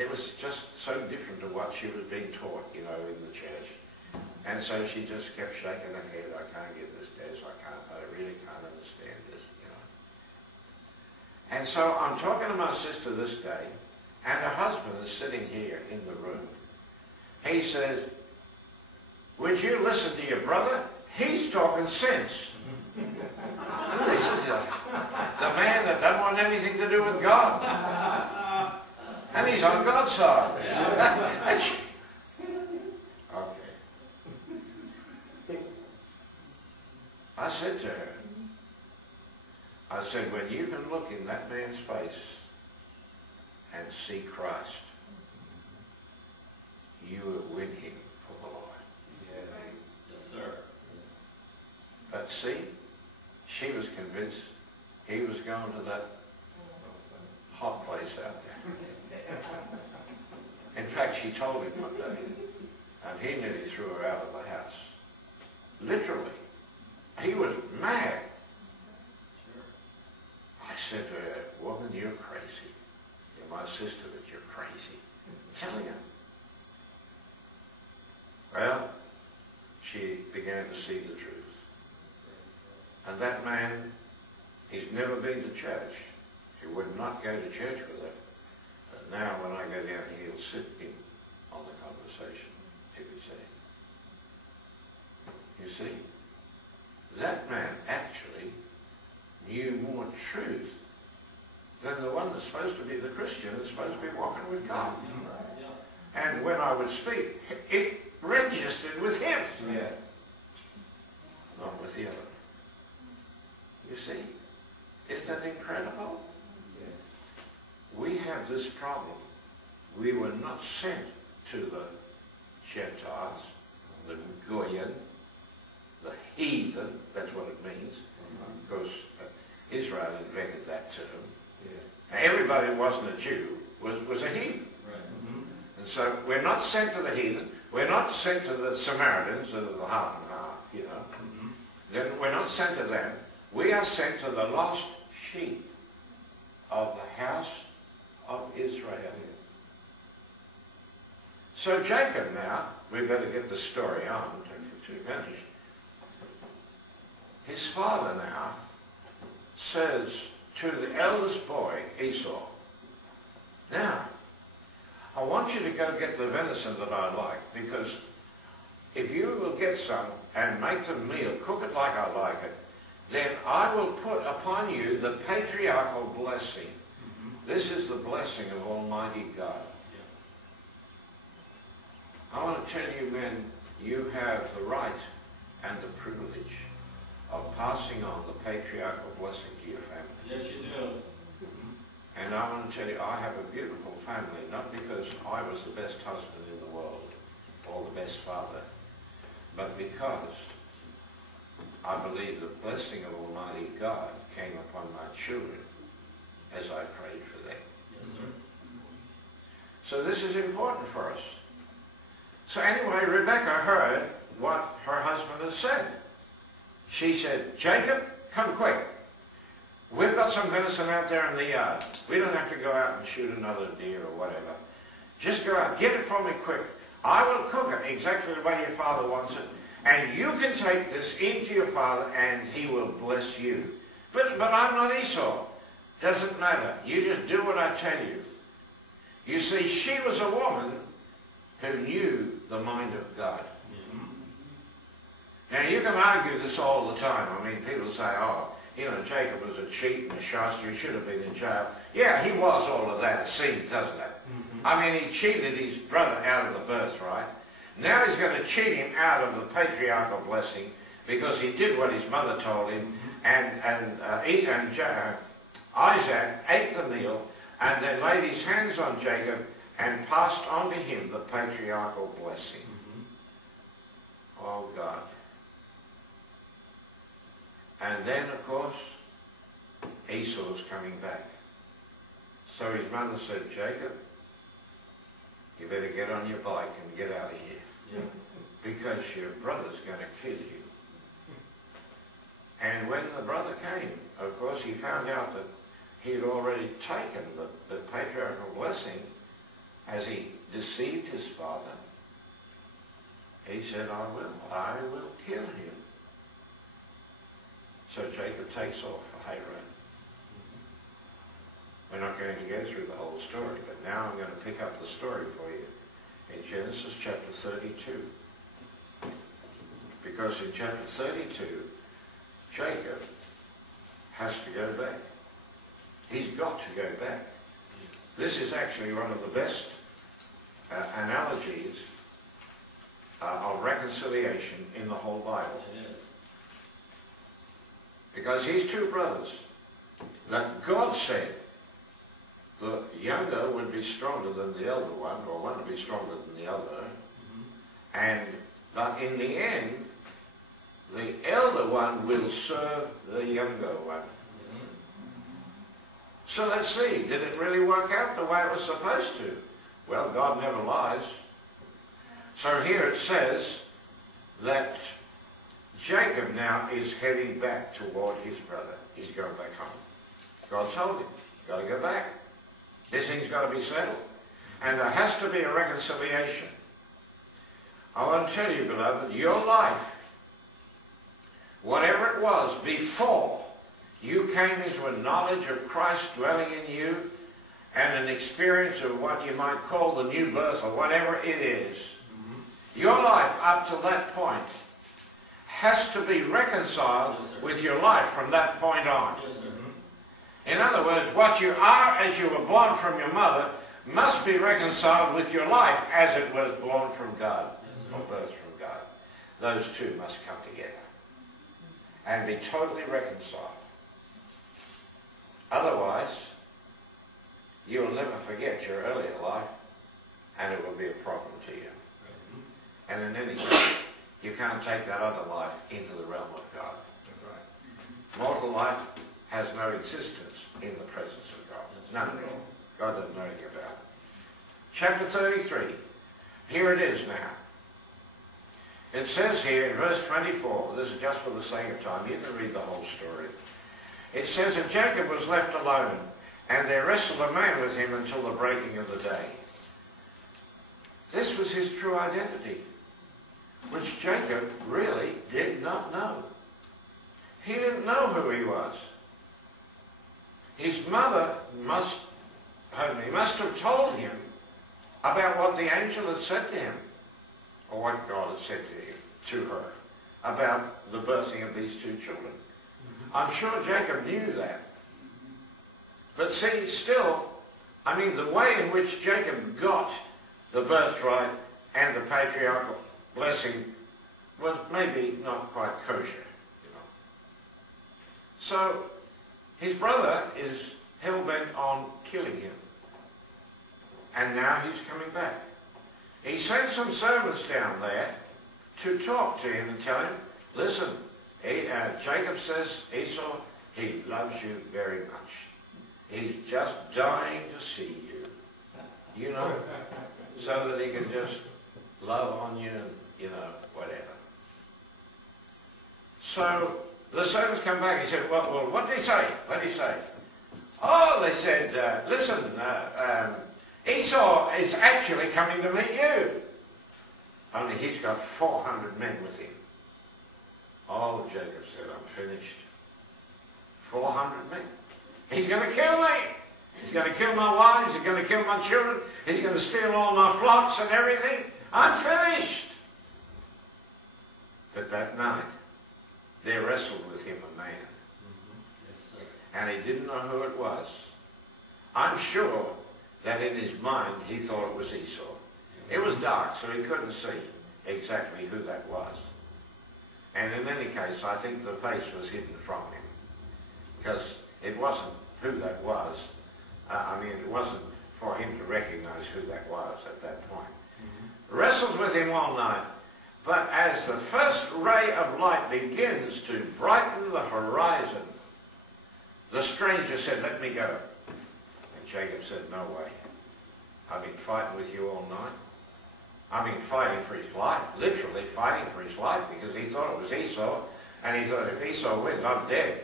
it was just so different to what she was being taught, you know, in the church. And so she just kept shaking her head. I can't get this, Des. I really can't understand this, you know. And so I'm talking to my sister this day, and her husband is sitting here in the room. He says, would you listen to your brother? He's talking sense. This is the man that doesn't want anything to do with God. And he's on God's side. Okay. I said to her, I said, when you can look in that man's face and see Christ, you will win him for the Lord. Yes, sir. But see, she was convinced he was going to that hot place out there. In fact, she told him one day, and he nearly threw her out of the house. Literally. He was mad. Sure. I said to her, woman, you're crazy. You're my sister, but you're crazy. I'm telling you. Well, she began to see the truth. And that man, he's never been to church. He would not go to church with her. But now when I go down, he'll sit in on the conversation, he would say. You see, that man actually knew more truth than the one that's supposed to be the Christian that's supposed to be walking with God. And when I would speak, it registered with him. Yes. Not with the other. You see? Isn't that incredible? Yes. We have this problem. We were not sent to the Gentiles, the Goyen, the heathen, that's what it means, because Israel invented that term. Yeah. Now, everybody who wasn't a Jew was a heathen. Right. And so we're not sent to the heathen. We're not sent to the Samaritans, or the half and half, you know. Then we're not sent to them. We are sent to the lost sheep of the house of Israel. So Jacob now, we better get the story on to finish. His father now says to the eldest boy, Esau, now, I want you to go get the venison that I like, because if you will get some and make the meal, cook it like I like it, then I will put upon you the patriarchal blessing. This is the blessing of Almighty God. I want to tell you, men, you have the right and the privilege of passing on the patriarchal blessing to your family. Yes, you do. And I want to tell you, I have a beautiful family, not because I was the best husband in the world or the best father, but because I believe the blessing of Almighty God came upon my children as I prayed for them. Yes, sir. So this is important for us. So anyway, Rebecca heard what her husband had said. She said, Jacob, come quick. We've got some venison out there in the yard. We don't have to go out and shoot another deer or whatever. Just go out, get it for me quick. I will cook it exactly the way your father wants it. And you can take this into your father and he will bless you. But I'm not Esau. Doesn't matter. You just do what I tell you. You see, she was a woman who knew the mind of God. Now, you can argue this all the time. I mean, people say, oh, you know, Jacob was a cheat and a shyster. He should have been in jail. Yeah, he was all of that, it seems, doesn't it? I mean, he cheated his brother out of the birthright. Now he's going to cheat him out of the patriarchal blessing because he did what his mother told him. Isaac ate the meal and then laid his hands on Jacob and passed on to him the patriarchal blessing. Oh, God. And then, of course, Esau's coming back. So his mother said, Jacob, you better get on your bike and get out of here. Yeah. Because your brother's going to kill you. And when the brother came, of course, he found out that he had already taken the patriarchal blessing as he deceived his father, he said, I will kill him. So Jacob takes off for Haran. We're not going to go through the whole story, but now I'm going to pick up the story for you in Genesis chapter 32. Because in chapter 32, Jacob has to go back. He's got to go back. This is actually one of the best analogies of reconciliation in the whole Bible. It is. Because his two brothers, that God said the younger would be stronger than the elder one, or one would be stronger than the other, and but in the end, the elder one will serve the younger one. So let's see, did it really work out the way it was supposed to? Well, God never lies. So here it says that Jacob now is heading back toward his brother. He's going back home. God told him, got to go back. This thing's got to be settled. And there has to be a reconciliation. I want to tell you, beloved, your life, whatever it was before you came into a knowledge of Christ dwelling in you and an experience of what you might call the new birth or whatever it is, your life up to that point has to be reconciled with your life from that point on. Yes, sir. In other words, what you are as you were born from your mother must be reconciled with your life as it was born from God, or birthed from God. Those two must come together and be totally reconciled. Otherwise, you will never forget your earlier life, and it will be a problem to you. And in any case, you can't take that other life into the realm of God. Mortal life has no existence in the presence of God. None at all. God doesn't know anything about it. Chapter 33. Here it is now. It says here in verse 24, this is just for the sake of time, you can read the whole story. It says, and Jacob was left alone, and there wrestled a man with him until the breaking of the day. This was his true identity, which Jacob really did not know. He didn't know who he was. His mother must have told him about what the angel had said to him, or what God had said to her, about the birthing of these two children. I'm sure Jacob knew that. But see, still, I mean, the way in which Jacob got the birthright and the patriarchal blessing was maybe not quite kosher, you know. So his brother is hell-bent on killing him. And now he's coming back. He sent some servants down there to talk to him and tell him, listen, Jacob says, Esau, he loves you very much. He's just dying to see you, you know, so that he can just love on you and, you know, whatever. So the servants come back and said, well, what did he say? What did he say? Oh, they said, listen, Esau is actually coming to meet you. Only he's got 400 men with him. Oh, Jacob said, I'm finished. 400 men. He's going to kill me. He's going to kill my wives. He's going to kill my children. He's going to steal all my flocks and everything. I'm finished. But that night, there wrestled with him a man. Yes, sir. And he didn't know who it was. I'm sure that in his mind, he thought it was Esau. It was dark, so he couldn't see exactly who that was. And in any case, I think the face was hidden from him, because it wasn't who that was. It wasn't for him to recognize who that was at that point. Wrestles with him all night, but as the first ray of light begins to brighten the horizon, the stranger said, let me go. And Jacob said, no way. I've been fighting with you all night. I've been fighting for his life, literally fighting for his life, because he thought it was Esau, and he thought if Esau wins, I'm dead.